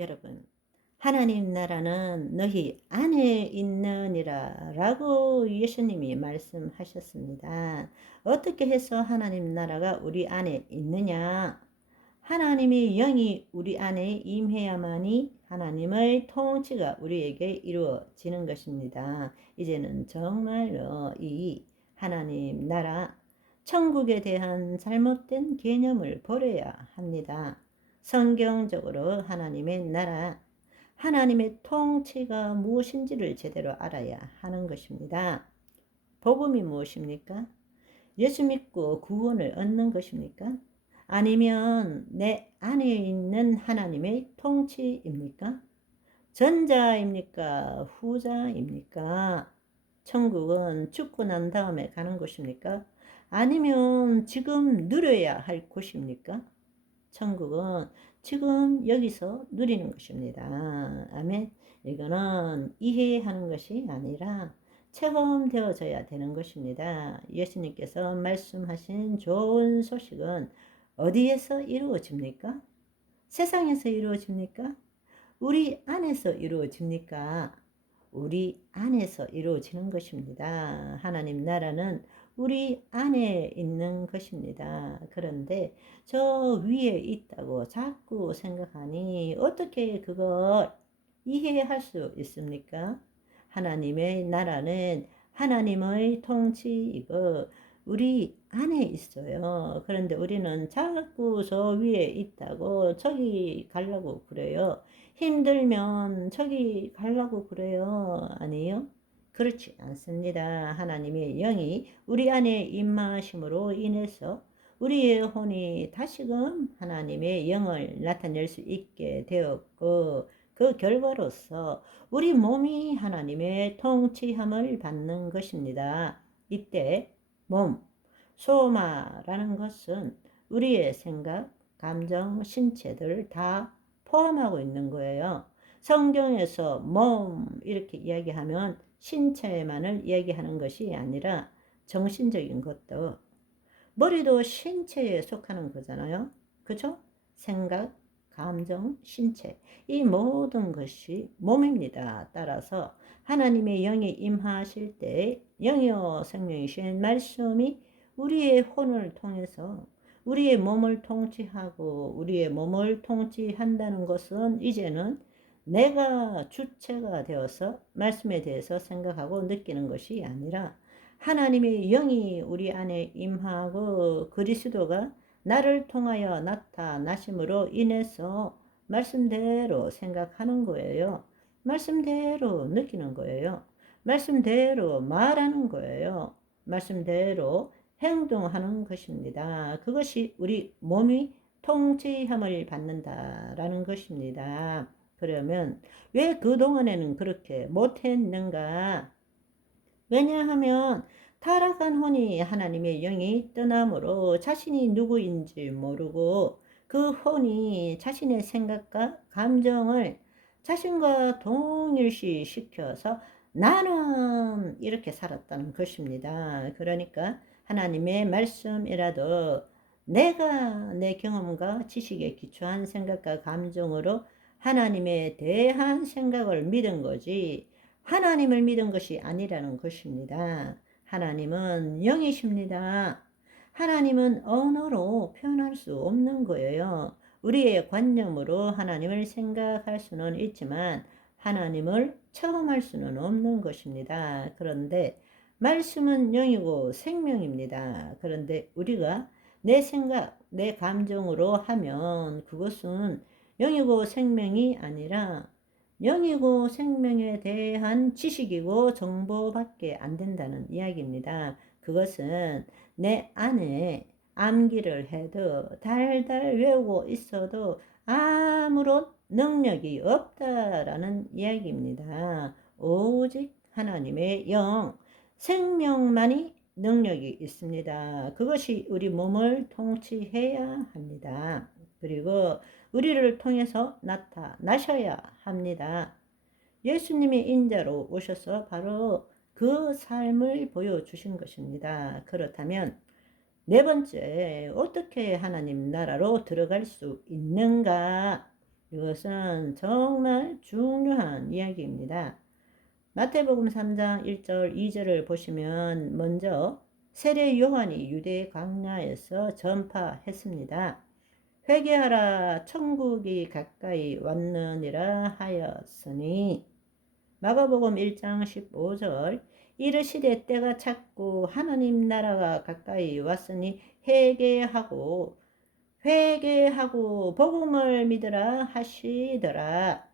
여러분, 하나님 나라는 너희 안에 있느니라 라고 예수님이 말씀하셨습니다. 어떻게 해서 하나님 나라가 우리 안에 있느냐? 하나님의 영이 우리 안에 임해야만이 하나님의 통치가 우리에게 이루어지는 것입니다. 이제는 정말로 이 하나님 나라, 천국에 대한 잘못된 개념을 버려야 합니다. 성경적으로 하나님의 나라, 하나님의 통치가 무엇인지를 제대로 알아야 하는 것입니다. 복음이 무엇입니까? 예수 믿고 구원을 얻는 것입니까? 아니면 내 안에 있는 하나님의 통치입니까? 전자입니까? 후자입니까? 천국은 죽고 난 다음에 가는 곳입니까? 아니면 지금 누려야 할 곳입니까? 천국은 지금 여기서 누리는 것입니다. 아멘. 이거는 이해하는 것이 아니라 체험되어져야 되는 것입니다. 예수님께서 말씀하신 좋은 소식은 어디에서 이루어집니까? 세상에서 이루어집니까? 우리 안에서 이루어집니까? 우리 안에서 이루어지는 것입니다. 하나님 나라는 우리 안에 있는 것입니다. 그런데 저 위에 있다고 자꾸 생각하니 어떻게 그걸 이해할 수 있습니까? 하나님의 나라는 하나님의 통치이고 우리 안에 있어요. 그런데 우리는 자꾸 저 위에 있다고 저기 가려고 그래요. 힘들면 저기 가려고 그래요. 아니요? 그렇지 않습니다. 하나님의 영이 우리 안에 임하심으로 인해서 우리의 혼이 다시금 하나님의 영을 나타낼 수 있게 되었고, 그 결과로서 우리 몸이 하나님의 통치함을 받는 것입니다. 이때 몸, 소마라는 것은 우리의 생각, 감정, 신체들 다 포함하고 있는 거예요. 성경에서 몸 이렇게 이야기하면 신체만을 이야기하는 것이 아니라 정신적인 것도, 머리도 신체에 속하는 거잖아요. 그죠? 생각, 감정, 신체, 이 모든 것이 몸입니다. 따라서 하나님의 영이 임하실 때 영이요 생명이신 말씀이 우리의 혼을 통해서 우리의 몸을 통치하고 우리의 몸을 통치한다는 것은 이제는 내가 주체가 되어서 말씀에 대해서 생각하고 느끼는 것이 아니라 하나님의 영이 우리 안에 임하고 그리스도가 나를 통하여 나타나심으로 인해서 말씀대로 생각하는 거예요. 말씀대로 느끼는 거예요. 말씀대로 말하는 거예요. 말씀대로 행동하는 것입니다. 그것이 우리 몸이 통치함을 받는다라는 것입니다. 그러면 왜 그동안에는 그렇게 못했는가? 왜냐하면 타락한 혼이 하나님의 영이 떠남으로 자신이 누구인지 모르고 그 혼이 자신의 생각과 감정을 자신과 동일시 시켜서 나는 이렇게 살았다는 것입니다. 그러니까 하나님의 말씀이라도 내가 내 경험과 지식에 기초한 생각과 감정으로 하나님에 대한 생각을 믿은 거지 하나님을 믿은 것이 아니라는 것입니다. 하나님은 영이십니다. 하나님은 언어로 표현할 수 없는 거예요. 우리의 관념으로 하나님을 생각할 수는 있지만 하나님을 체험할 수는 없는 것입니다. 그런데 말씀은 영이고 생명입니다. 그런데 우리가 내 생각, 내 감정으로 하면 그것은 영이고 생명이 아니라 영이고 생명에 대한 지식이고 정보밖에 안 된다는 이야기입니다. 그것은 내 안에 암기를 해도 달달 외우고 있어도 아무런 능력이 없다라는 이야기입니다. 오직 하나님의 영, 생명만이 능력이 있습니다. 그것이 우리 몸을 통치해야 합니다. 그리고 우리를 통해서 나타나셔야 합니다. 예수님이 인자로 오셔서 바로 그 삶을 보여주신 것입니다. 그렇다면 네 번째, 어떻게 하나님 나라로 들어갈 수 있는가? 이것은 정말 중요한 이야기입니다. 마태복음 3장 1절 2절을 보시면 먼저 세례 요한이 유대 광야에서 전파했습니다. 회개하라 천국이 가까이 왔느니라 하였으니. 마가복음 1장 15절 이르시되 때가 찼고 하나님 나라가 가까이 왔으니 회개하고 복음을 믿으라 하시더라.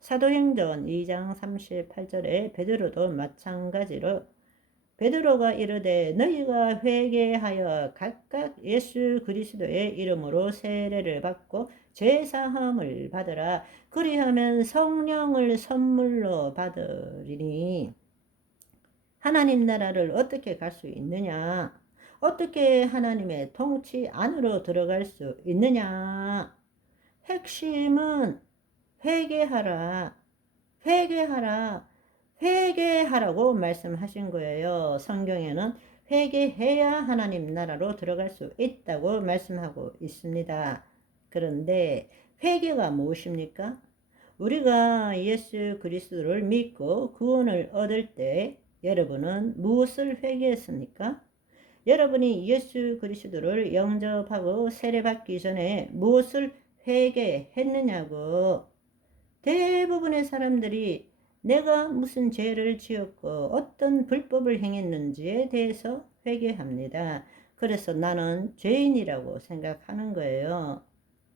사도행전 2장 38절에 베드로도 마찬가지로 베드로가 이르되 너희가 회개하여 각각 예수 그리스도의 이름으로 세례를 받고 죄사함을 받으라. 그리하면 성령을 선물로 받으리니. 하나님 나라를 어떻게 갈 수 있느냐? 어떻게 하나님의 통치 안으로 들어갈 수 있느냐? 핵심은 회개하라, 회개하라, 회개하라고 말씀하신 거예요. 성경에는 회개해야 하나님 나라로 들어갈 수 있다고 말씀하고 있습니다. 그런데 회개가 무엇입니까? 우리가 예수 그리스도를 믿고 구원을 얻을 때 여러분은 무엇을 회개했습니까? 여러분이 예수 그리스도를 영접하고 세례받기 전에 무엇을 회개했느냐고. 대부분의 사람들이 내가 무슨 죄를 지었고 어떤 불법을 행했는지에 대해서 회개합니다. 그래서 나는 죄인이라고 생각하는 거예요.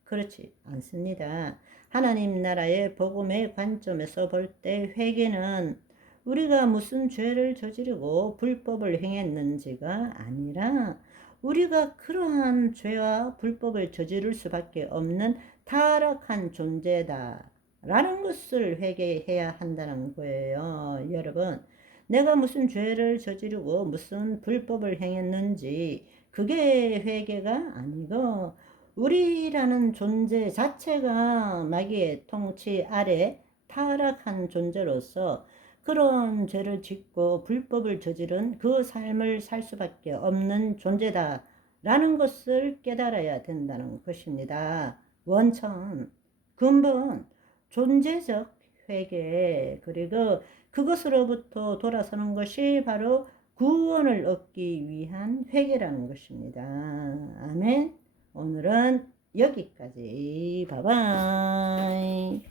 그렇지 않습니다. 하나님 나라의 복음의 관점에서 볼 때 회개는 우리가 무슨 죄를 저지르고 불법을 행했는지가 아니라 우리가 그러한 죄와 불법을 저지를 수밖에 없는 타락한 존재다 라는 것을 회개해야 한다는 거예요. 여러분, 내가 무슨 죄를 저지르고 무슨 불법을 행했는지 그게 회개가 아니고 우리라는 존재 자체가 마귀의 통치 아래 타락한 존재로서 그런 죄를 짓고 불법을 저지른 그 삶을 살 수밖에 없는 존재다 라는 것을 깨달아야 된다는 것입니다. 원천, 근본, 존재적 회개, 그리고 그것으로부터 돌아서는 것이 바로 구원을 얻기 위한 회개라는 것입니다. 아멘. 오늘은 여기까지. 바이바이.